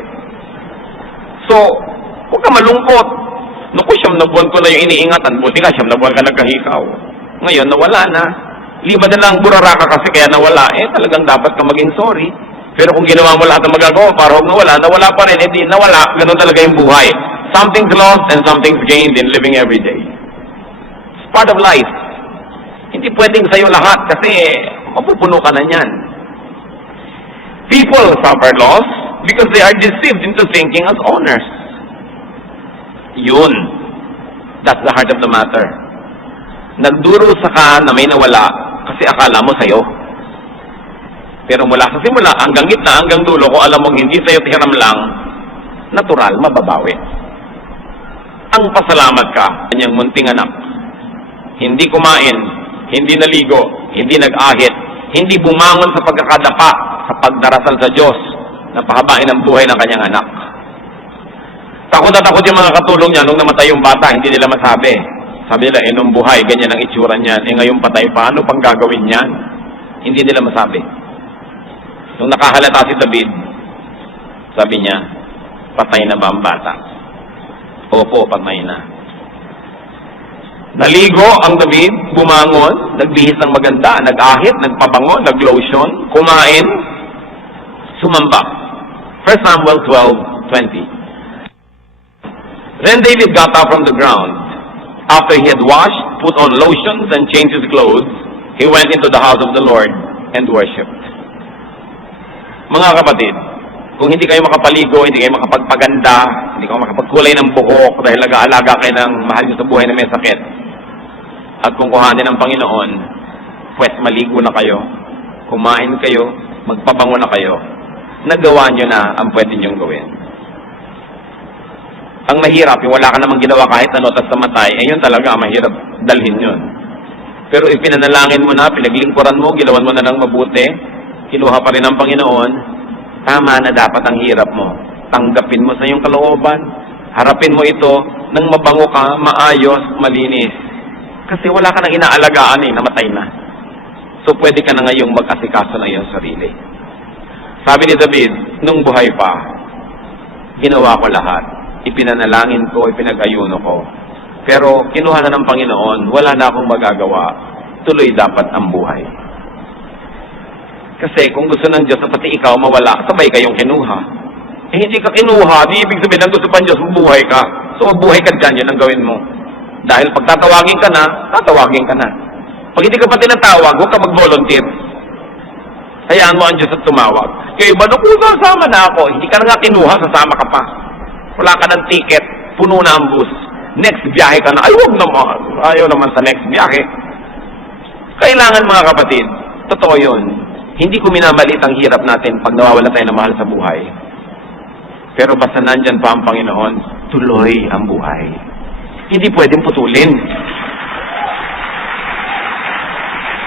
So, huwag ka malungkot. Naku, 9 na buwan ko na yung iniingatan. Buti nga, 9 na buwan ka nagkahikaw. Ngayon, nawala na. 5 na lang burara ka kasi kaya nawala. Talagang dapat ka maging sorry. Pero kung ginawa mo lahat ng magagawa para huwag nawala pa rin. Hindi, nawala. Ganun talaga yung buhay. Something's lost and something's gained in living every day. It's part of life. Hindi pwedeng sa'yo lahat kasi mapupuno ka na niyan. People suffer loss because they are deceived into thinking as owners. Yun. That's the heart of the matter. Nagdurusa ka na may nawala kasi akala mo sa'yo. Pero mula sa simula, hanggang gitna, hanggang dulo, kung alam mong hindi sa'yo tihiram lang, natural, mababawi. Ang pasalamat ka, kanyang munting anak, hindi kumain hindi naligo, hindi nag-ahit, hindi bumangon sa pagkakadapa, sa pagdarasal sa Diyos, na pahabain ang buhay ng kanyang anak. Takot na takot yung mga katulong niya nung namatay yung bata, hindi nila masabi. Sabi nila, nung buhay, ganyan ang itsura niyan. Ngayon patay, paano pang gagawin niyan? Hindi nila masabi. Nung nakahalata si David, sabi niya, patay na ba ang bata? Opo, patay na. Naligo ang David, bumangon, nagbihis ng maganda, nag-ahit, nagpabango, nag-lotion, kumain, sumamba. 1 Samuel 12:20. Then David got up from the ground. After he had washed, put on lotions, and changed his clothes, he went into the house of the Lord and worshipped. Mga kapatid, kung hindi kayo makapaligo, hindi kayo makapagpaganda, hindi kayo makapagkulay ng buhok dahil nag-aalaga kayo ng mahal nyo sa buhay na may sakit, at kung kuhanin ng Panginoon, pwes maligo na kayo, kumain kayo, magpabango na kayo, nagawa nyo na ang pwede nyong gawin. Ang mahirap, yung wala ka namang ginawa kahit ano, tas namatay, yun talaga, mahirap dalhin yun. Pero ipinanalangin mo na, pinaglingkuran mo, ginawan mo na ng mabuti, kinuha pa rin ng Panginoon, tama na dapat ang hirap mo. Tanggapin mo sa iyong kalooban, harapin mo ito, nang mabango ka, maayos, malinis. Kasi wala ka nang inaalagaan namatay na. So pwede ka na ngayong mag-asikaso ng iyong sarili. Sabi ni David, nung buhay pa, ginawa ko lahat. Ipinanalangin ko, ipinag-ayuno ko. Pero kinuha na ng Panginoon, wala na akong magagawa. Tuloy dapat ang buhay. Kasi kung gusto ng Diyos, pati ikaw mawala, sabay kayong kinuha. Hindi ka kinuha, di ibig sabihin ng gusto pa ng Diyos, mabuhay ka. So mabuhay ka dyan, yun ang gawin mo. Dahil pag tatawagin ka na, tatawagin ka na. Pag hindi ka pa tinatawag, huwag ka mag-volunteer. Hayaan mo ang Diyos at tumawag. Kaya iba, kung sasama na ako, hindi ka na nga kinuha, sasama ka pa. Wala ka ng ticket, puno na ang bus. Next biyahe ka na, ay huwag naman. Ayaw naman sa next biyahe. Kailangan mga kapatid, totoo yun. Hindi ko minamalit ang hirap natin pag nawawala tayo ng mahal sa buhay. Pero basta nandyan pa ang Panginoon, tuloy ang buhay. Hindi pwedeng putulin.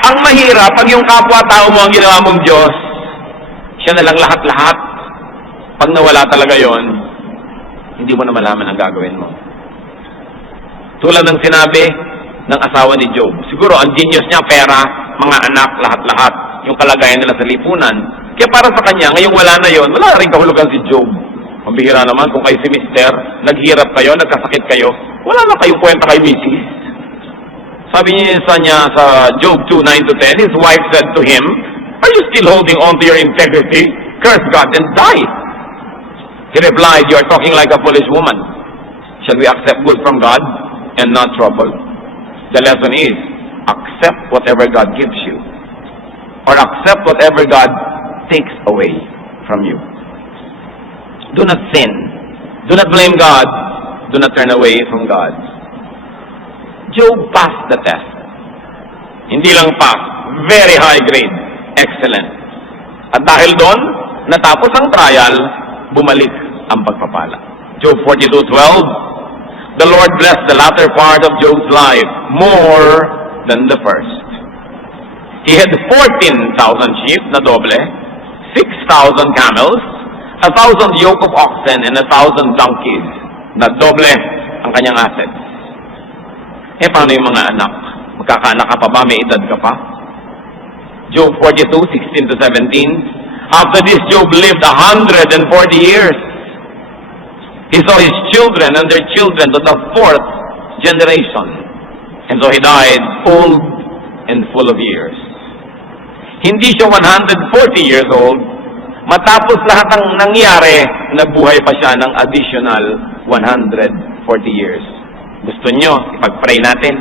Ang mahirap, pag yung kapwa-tao mo ang ginawa mong Diyos, siya na lang lahat-lahat. Pag nawala talaga yon, hindi mo na malaman ang gagawin mo. Tulad ng sinabi ng asawa ni Job. Siguro, ang genius niya, pera, mga anak, lahat-lahat. Yung kalagayan nila sa lipunan. Kaya para sa kanya, ngayong wala na yon, wala rin kahulugan si Job. Mabihira naman kung kayo si Mister, naghirap kayo, nagkasakit kayo, wala na kayong kwenta kay Mrs. Sabi niya sa Job 2:9-10, his wife said to him, "Are you still holding on to your integrity? Curse God and die." He replied, "You are talking like a foolish woman. Shall we accept good from God and not trouble?" The lesson is, accept whatever God gives you, or accept whatever God takes away from you. Do not sin. Do not blame God. Do not turn away from God. Job passed the test. Hindi lang pass, very high grade, excellent. At dahil doon, natapos ang trial, bumalik ang pagpapala. Job 42:12, the Lord blessed the latter part of Job's life more than the first. He had 14,000 sheep na doble, 6,000 camels, 1,000 yoke of oxen, and 1,000 donkeys na doble ang kanyang assets. Paano yung mga anak? Magkakaanak ka pa ba? May edad ka pa? Job 42:16-17, after this, Job lived 140 years. He saw his children and their children to the 4th generation. And so he died old and full of years. Hindi siya 140 years old. Matapos lahat ng nangyari, nabuhay pa siya ng additional 140 years. Gusto nyo, ipag-pray natin.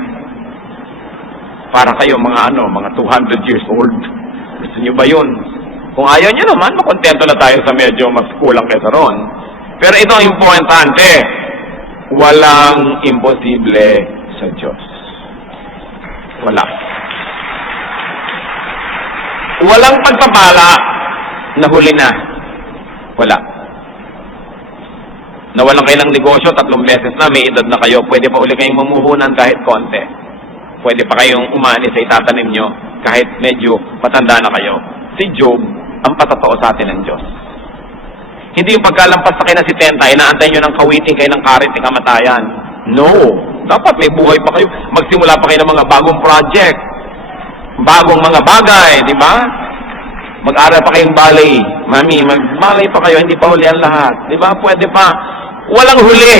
Para kayo mga mga 200 years old. Gusto nyo ba yun? Kung ayaw nyo naman, makontento na tayo sa medyo mas kulang kaysa ron. Pero ito ang importante. Walang imposible sa Diyos. Wala. Walang pagpapala na huli na. Wala. Nawalan kayo ng negosyo, 3 beses na, may edad na kayo, pwede pa uli kayong mamuhunan kahit konti. Pwede pa kayong umani sa itatanim nyo kahit medyo matanda na kayo. Si Job, ang patotoo sa atin ng Diyos. Hindi yung pagkalampas sa kayo na si Tenta, inaantay nyo ng kawiting kayo ng karit ng kamatayan. No. Dapat may buhay pa kayo. Magsimula pa kayo ng mga bagong project. Bagong mga bagay, di ba? Mag-aral pa kayong ballet. Mami, mag-ballet pa kayo, hindi pa huli ang lahat. Di ba? Pwede pa. Walang huli.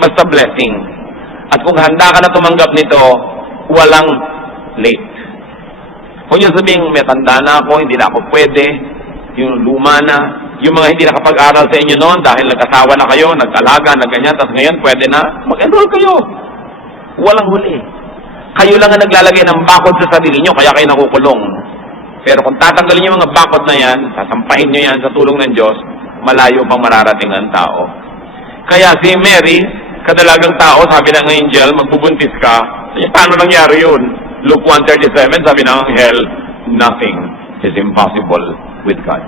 Basta blessing. At kung handa ka na tumanggap nito, walang late. Kung yung sabihin, may tanda na ako, hindi na ako pwede, yung luma na, yung mga hindi nakapag-aral sa inyo noon dahil nagkasawa na kayo, nag-alaga, nag-ganyan, tapos ngayon pwede na, mag-enroll kayo. Walang huli. Kayo lang ang naglalagay ng bakod sa sarili nyo, kaya kayo nakukulong. Pero kung tatanggalin yung mga bakod na yan, sasampahin nyo yan sa tulong ng Diyos, malayo pang mararating ang tao. Kaya si Mary, kadalagang tao, sabi ng angel, magbubuntis ka, paano nangyari yun? Luke 1:37, sabi ng anghel, nothing is impossible with God.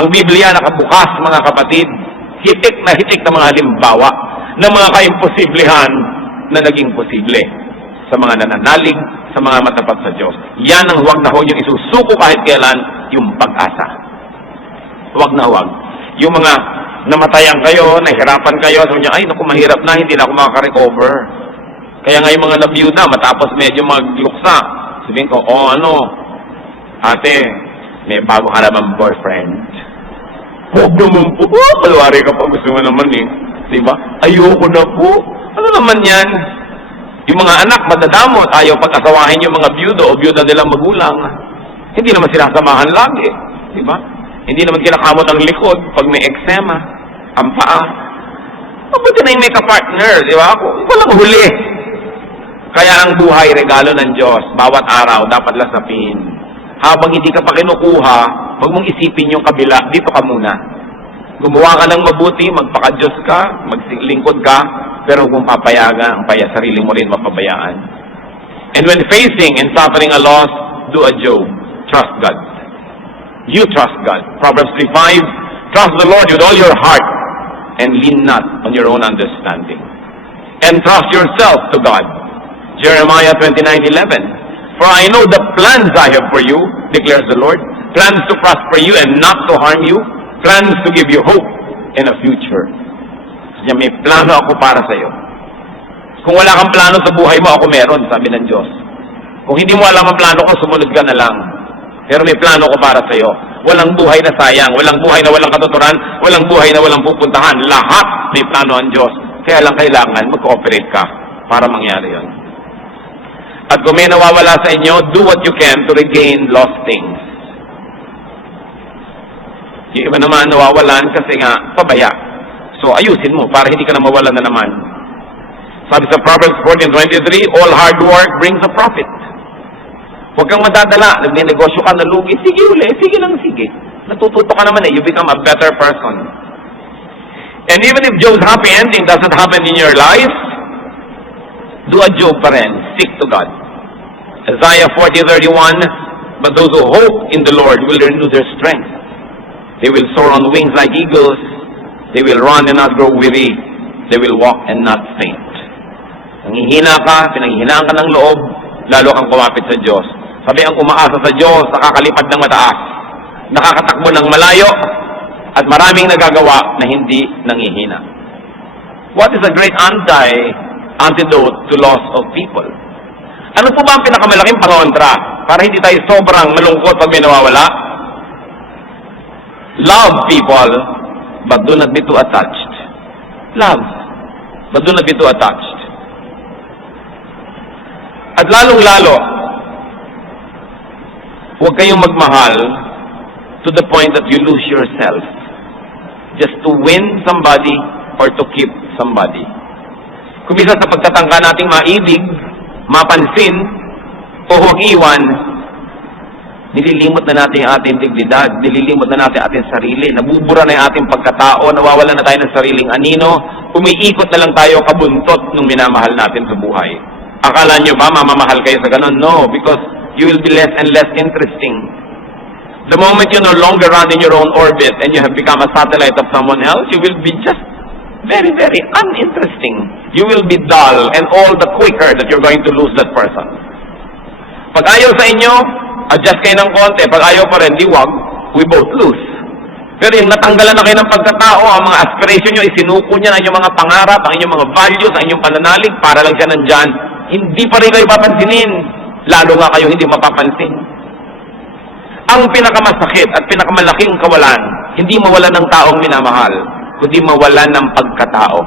Ang Biblia nakabukas, mga kapatid, hitik na mga halimbawa ng mga kaimposiblihan na naging posible sa mga nananalig, sa mga matapat sa Diyos. Yan ang huwag na huwag yung isusuko kahit kailan, yung pag-asa. Huwag na huwag. Yung mga namatayan kayo, nahirapan kayo, sabi niya, ay naku, mahirap na, hindi na ako makaka-recover. Kaya nga yung mga nabiyuda, matapos medyo magluksa, sabihin ko, ate, may bago ka naman boyfriend. Huwag naman po, palwari ka pa, gusto mo naman eh. Diba? Ayoko na po. Ano naman yan? Yung mga anak, madadamot, ayaw pag-asawahin yung mga byudo o byuda nilang magulang. Hindi naman sinasamahan lagi. Diba? Hindi naman kinakamot ang likod pag may eczema, ang paa. Mabuti na yung may ka-partner, di ba? Walang huli. Kaya ang buhay, regalo ng Diyos. Bawat araw, dapat lasapin. Habang hindi ka pa kinukuha, huwag mong isipin yung kabila, dito ka muna. Gumawa ka ng mabuti, magpaka-Diyos ka, maglingkod ka, pero kung papayagan, ang sarili mo rin mapabayaan. And when facing and suffering a loss, do a Job. Trust God. You trust God. Proverbs 3:5, trust the Lord with all your heart and lean not on your own understanding. And trust yourself to God. Jeremiah 29:11, for I know the plans I have for you, declares the Lord, plans to prosper you and not to harm you, plans to give you hope in a future. Kaya may plano ako para sa iyo. Kung wala kang plano sa buhay mo, ako meron, sabi ng Diyos. Kung hindi mo alam ang plano ko, sumunod ka na lang. Pero may plano ko para sa iyo. Walang buhay na sayang, walang buhay na walang katuturan, walang buhay na walang pupuntahan. Lahat may plano ang Diyos. Kaya lang kailangan mag-cooperate ka para mangyari yon. At kung may nawawala sa inyo, do what you can to regain lost things. Yung iba naman nawawalan kasi nga pabaya. So ayusin mo para hindi ka na mawalan na naman. Sabi sa Proverbs 14:23, all hard work brings a profit. Huwag kang madadala, nagnenegosyo ka, nalugi, sige lang. Natututo ka naman you become a better person. And even if Job's happy ending doesn't happen in your life, do a Job pa rin, stick to God. Isaiah 40:31, but those who hope in the Lord will renew their strength. They will soar on wings like eagles. They will run and not grow weary. They will walk and not faint. Nanghihina ka, pinanghihinaan ka ng loob, lalo kang kumapit sa Diyos. Sabi ang umaasa sa Diyos, nakakalipad ng mataas, nakakatakbo ng malayo, at maraming nagagawa na hindi nanghihina. What is a great antidote to loss of people? Ano po ba ang pinakamalaking pangontra para hindi tayo sobrang malungkot pag may nawawala? Love people, but do not be too attached. Love, but do not be too attached. At lalong-lalo, huwag kayong magmahal to the point that you lose yourself just to win somebody or to keep somebody. Kung minsan sa pagtatangka nating maibig, mapansin, o huwag iwan, nililimot na natin ang ating dignidad, nililimot na natin ang ating sarili, nabubura na yung ating pagkatao, nawawala na tayo ng sariling anino, umiikot na lang tayo kabuntot nung minamahal natin sa buhay. Akala nyo ba mamamahal kayo sa ganun? No, because you will be less and less interesting. The moment you no longer run in your own orbit and you have become a satellite of someone else, you will be just very, very uninteresting. You will be dull and all the quicker that you're going to lose that person. Pag ayaw sa inyo, adjust kayo ng konti. Pag ayaw pa rin, di wag, we both lose. Pero yung natanggalan na kayo ng pagkatao, ang mga aspiration nyo, isinuko niya ang inyong mga pangarap, ang inyong mga values, ang inyong pananalig, para lang siya nandyan, hindi pa rin kayo papansinin. Lalo nga kayo hindi mapapansin. Ang pinakamasakit at pinakamalaking kawalan, hindi mawalan ng taong minamahal, kundi mawalan ng pagkatao.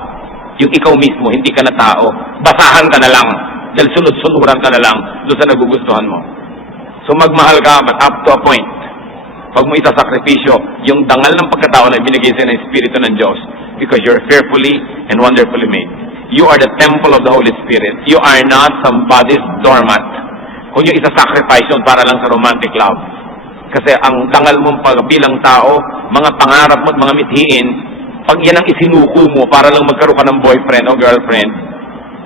Yung ikaw mismo, hindi ka na tao. Basahan ka na lang. Dahil sunod-sunuran ka na lang doon sa nagugustuhan mo. So magmahal ka, but up to a point. Pag mo isasakripisyo, yung dangal ng pagkatao na binigay sa'yo ng Espiritu ng Diyos, because you're fearfully and wonderfully made. You are the temple of the Holy Spirit. You are not somebody's doormat. Kung yung isasacrifice yun para lang sa romantic love. Kasi ang dangal mong bilang tao, mga pangarap mo at mga mithiin, pag yan ang isinuko mo para lang magkaroon ka ng boyfriend o girlfriend,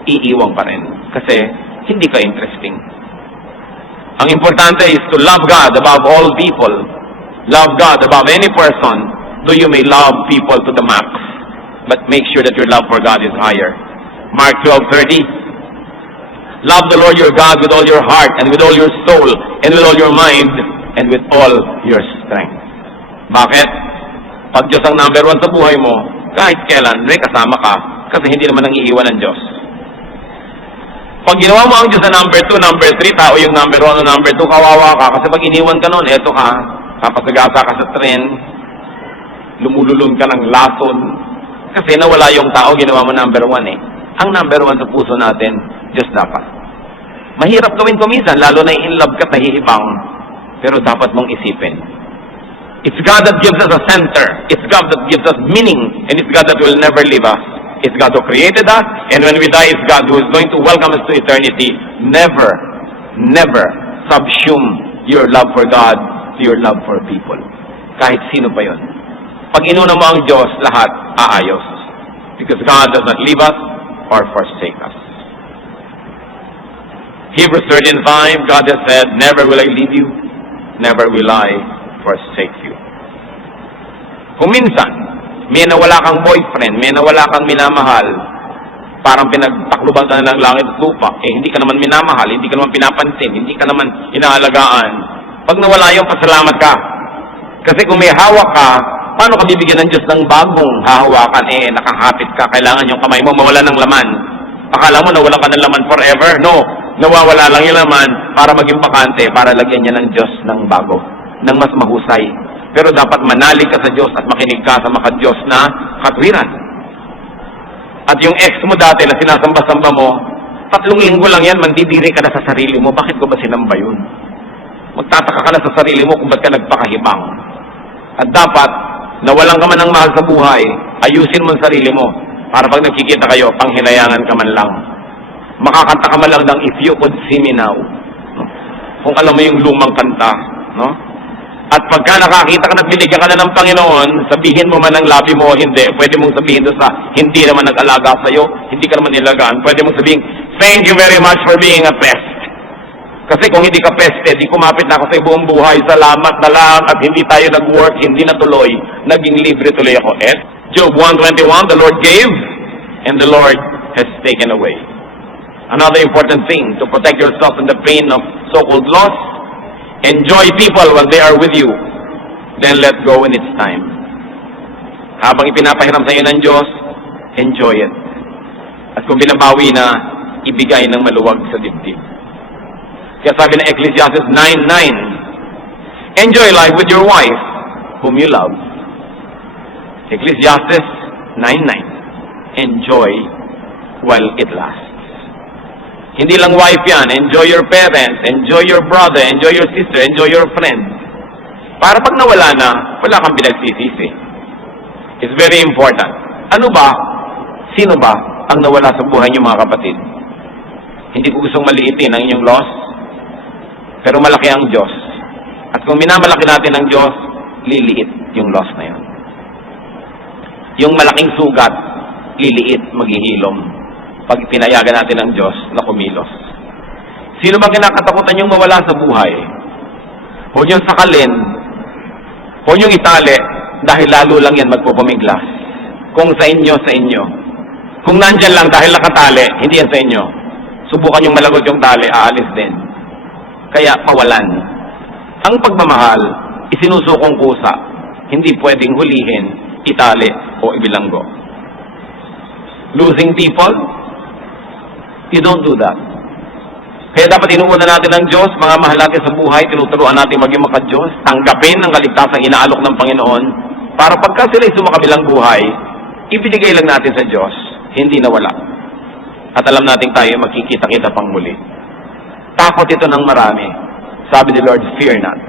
iiwang pa rin. Kasi hindi ka interesting. Ang importante is to love God above all people. Love God above any person, though you may love people to the max. But make sure that your love for God is higher. Mark 12:30. Love the Lord your God with all your heart and with all your soul and with all your mind and with all your strength. Bakit? Pag Diyos ang number one sa buhay mo, kahit kailan, may kasama ka kasi hindi naman ang iiwan ng Diyos. Pag ginawa mo ang Diyos na number 2, number 3, tao yung number 1 o number 2, kawawa ka. Kasi pag iniwan ka nun, eto ka, kapasagasa ka sa tren, lumululun ka ng lason. Kasi nawala yung tao, ginawa mo number 1 eh. Ang number 1 sa puso natin, Diyos dapat. Mahirap gawin ko minsan, lalo na in love ka, nahihibang. Pero dapat mong isipin. It's God that gives us a center. It's God that gives us meaning. And it's God that will never leave us. It's God who created us, and when we die, it's God who is going to welcome us to eternity. Never, never subsume your love for God to your love for people. Kahit sino pa yun. Pag inuna mo ang Diyos, lahat aayos. Because God does not leave us or forsake us. Hebrews 13:5, God has said, never will I leave you, never will I forsake you. Kung minsan, may nawala kang boyfriend, may nawala kang minamahal, parang pinagtakluban ka na ng langit at lupa, hindi ka naman minamahal, hindi ka naman pinapansin, hindi ka naman inaalagaan. Pag nawala yung pasalamat ka. Kasi kung may hawak ka, paano ka bibigyan ng Diyos ng bagong hahawakan? Nakahapit ka, kailangan yung kamay mo mawala ng laman. Akala mo nawala ka ng laman forever? No, nawawala lang yung laman para maging bakante, para lagyan niya ng Diyos ng bago, ng mas mahusay. Pero dapat manalig ka sa Diyos at makinig ka sa maka-Diyos na katwiran. At yung ex mo dati na sinasamba-samba mo, 3 linggo lang yan, mandidiri ka na sa sarili mo. Bakit ko ba sinamba yun? Magtataka ka na sa sarili mo kung ba't ka nagpakahibang. At dapat, nawalan ka man ng mahal sa buhay, ayusin mo ang sarili mo. Para pag nagkikita kayo, panghinayangan ka man lang. Makakanta ka man lang ng If You Could See Me Now. Kung alam mo yung lumang kanta, no? At pagka nakakita ka na binigyan ka na ng Panginoon, sabihin mo man ang labi mo o hindi, pwede mong sabihin doon sa hindi naman nag-alaga sa'yo, hindi ka naman nilagaan, pwede mong sabihin, thank you very much for being a pest. Kasi kung hindi ka peste, di kumapit na ako sa buong buhay, salamat na lang at hindi tayo nag-work, hindi natuloy, naging libre tuloy ako. Job 1:21, the Lord gave and the Lord has taken away. Another important thing, to protect yourself from the pain of so-called loss, enjoy people when they are with you. Then let go when it's time. Habang ipinapahiram sa iyo ng Diyos, enjoy it. At kung binabawi na, ibigay ng maluwag sa dibdib. Kaya sabi ng Ecclesiastes 9:9, enjoy life with your wife, whom you love. Ecclesiastes 9:9, enjoy while it lasts. Hindi lang wife yan. Enjoy your parents, enjoy your brother, enjoy your sister, enjoy your friend. Para pag nawala na, wala kang pinagsisisi. It's very important. Ano ba? Sino ba ang nawala sa buhay niyo mga kapatid? Hindi ko gustong maliitin ang inyong loss, pero malaki ang Diyos. At kung minamalaki natin ang Diyos, liliit yung loss na yun. Yung malaking sugat, liliit, maghihilom. Pag pinayagan natin ng Diyos na kumilos. Sino ba kinakatakutan yung mawala sa buhay? Huwag yung sakalin, huwag yung itali, dahil lalo lang yan magpupumiglas. Kung sa inyo, sa inyo. Kung nandyan lang dahil nakatali, hindi yan sa inyo. Subukan yung malagot yung tali, aalis din. Kaya pawalan. Ang pagmamahal, isinusukong kusa. Hindi pwedeng hulihin, itali, o ibilanggo. Losing people, you don't do that. Kaya dapat inuuna natin ng Diyos, mga mahal natin sa buhay, tinuturuan natin maging maka-Diyos, tanggapin ang kaligtasang inaalok ng Panginoon, para pagka sila'y sumakabilang buhay, ibinigay lang natin sa Diyos, hindi nawala. At alam natin tayo magkikita-kita pang muli. Takot ito ng marami. Sabi ni Lord, fear not.